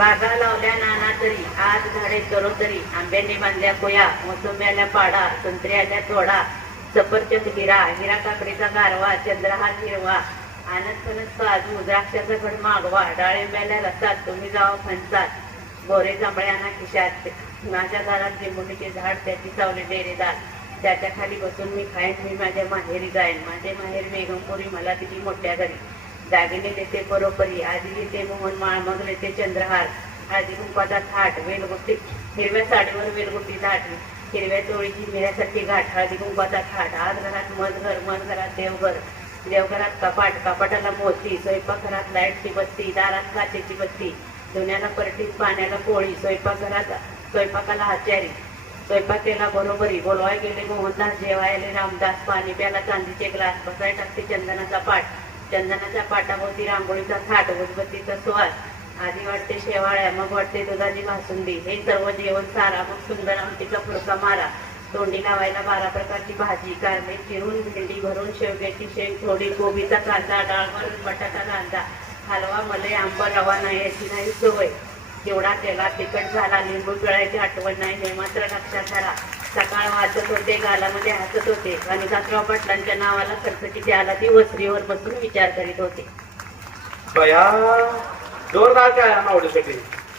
बागा लावल्या नाना तरी आज झाडे तरी आंब्याने बांधल्या कोया मोसंब्याला पाडा संत्री आल्या तोडा सफरचंद हिरा काकडीचा गारवा चंद्रहार हिरवा आनंद फणस काजू द्राक्षाचा घड मागवा डाळिंब्याला रसात तुम्ही जावा फणसात गोरे जांभळ्यांना खिशात माझ्या घरात लिंबुनीचे झाड त्याची सावली डेरेदार त्याच्या खाली बसून मी खाईन मी माझ्या माहेरी जाईन माझे माहेर मेघमपुरी मला दिली मोठ्या घरी दागिने देते बरोबरी आधी देते मोहन माळ मग देते चंद्रहार हळदी कुंकाचा थाट वेलगुट्टी हिरव्या साडीवर वेलगुट्टी थाट हिरव्या चोळीची मिऱ्यासारखी गाठ हळदी कुंकाचा थाट आज घरात मध घरात देवघरात कपाटाला मोती स्वयंपाकघरात लाईटची बत्ती दारात काचेची बत्ती धुण्याला परटीत पाण्याला पोळी स्वयंपाकाला आचारी स्वयंपाक केला बरोबरी बोलवाय गेले मोहनदास जेवायले रामदास पाणी प्याला चांदीचे ग्लास बसाय टाकते चंदनाच्या पाटाभोवती रांगोळीचा थाट उदबत्तीचा सुवास आधी वाटते शेवाळ्या मग वाटते दुधाची भासुंदी हे सर्व जेवण सारा मग सुंदर आमटीचा फुलका मारा तोंडी लावायला 12 प्रकारची भाजी कारले चिरून भेंडी भरून शेवग्याची शेंग थोडी कोबीचा कांदा डाळ भरून बटाटा कांदा हलवा मलई आंबा रवा नाही याची नाही सवय केवढा केला तिखट झाला लिंबू पिळायची आठवण नाही हे मात्र लक्षात आला सकाळ वाचत होते गालामध्ये हसत होते गणितातराव पाटलांच्या नावाला खर्च किती आला ती वसरीवर बसून विचार करीत होते बया जोरदार काय आवडू शकते